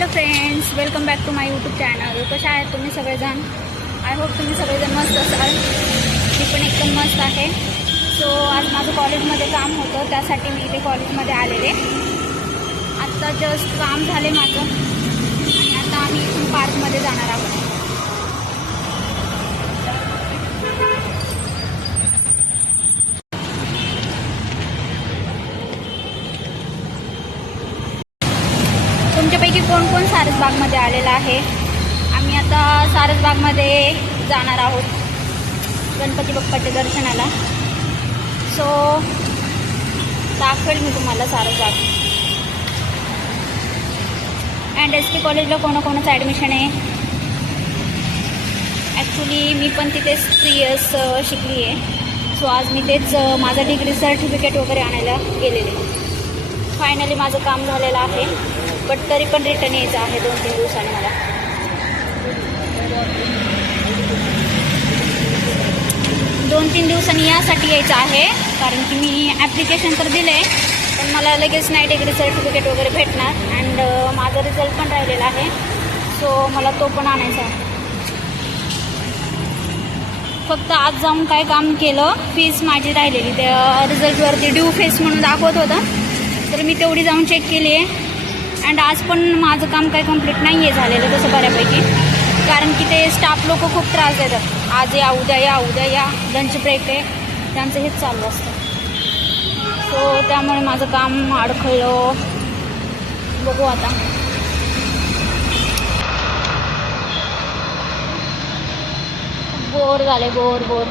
Hello friends, welcome back to my YouTube channel. कशा आहेत तुम्ही सगळेजण? आय होप तुम्ही सगळेजण मस्त असाल. मी पण एकदम मस्त आहे. सो आज माझं कॉलेजमध्ये काम होतं, त्यासाठी मी इथे कॉलेजमध्ये आलेले. आत्ता जस्ट काम झाले माझं आणि आता आम्ही इथून पार्कमध्ये जाणार आहोत. तुमच्यापैकी कोण कोण सारसबागमध्ये आलेला आहे? आम्ही आता सारसबागमध्ये जाणार आहोत गणपती बाप्पाच्या दर्शनाला. सो दाखवेल मी तुम्हाला सारसबाग. अँड SP कॉलेजला कोणाकोणाचं ॲडमिशन आहे? ॲक्च्युली मी पण तिथेच 3 इयर्स शिकली आहे. सो आज मी तेच माझं डिग्री सर्टिफिकेट वगैरे आणायला गेलेले. फायनली माझं काम झालेलं आहे, बट तरी पण रिटर्न यायचं आहे 2-3 दिवसांनी मला. 2-3 दिवसांनी यासाठी यायचं आहे कारण की मी ॲप्लिकेशन तर दिलं आहे, पण मला लगेच नाही डिग्री सर्टिफिकेट वगैरे भेटणार. अँड माझा रिझल्ट पण राहिलेला आहे, सो मला तो पण आणायचा आहे. फक्त आज जाऊन काय काम केलं, फीस माझी राहिलेली त्या रिझल्टवरती ड्यू फेस म्हणून दाखवत होतं, तर मी तेवढी जाऊन चेक केली आहे. अँड आज पण माझं काम काही कंप्लीट नाही आहे झालेलं तसं बऱ्यापैकी, कारण की ते स्टाफ लोक खूप त्रास देतात. आज या, उद्या या, उद्या या, लंच ब्रेक आहे, त्यांचं हेच चालू असतं. सो त्यामुळे माझं काम अडखळलं. बघू आता. बोर झाले, बोर.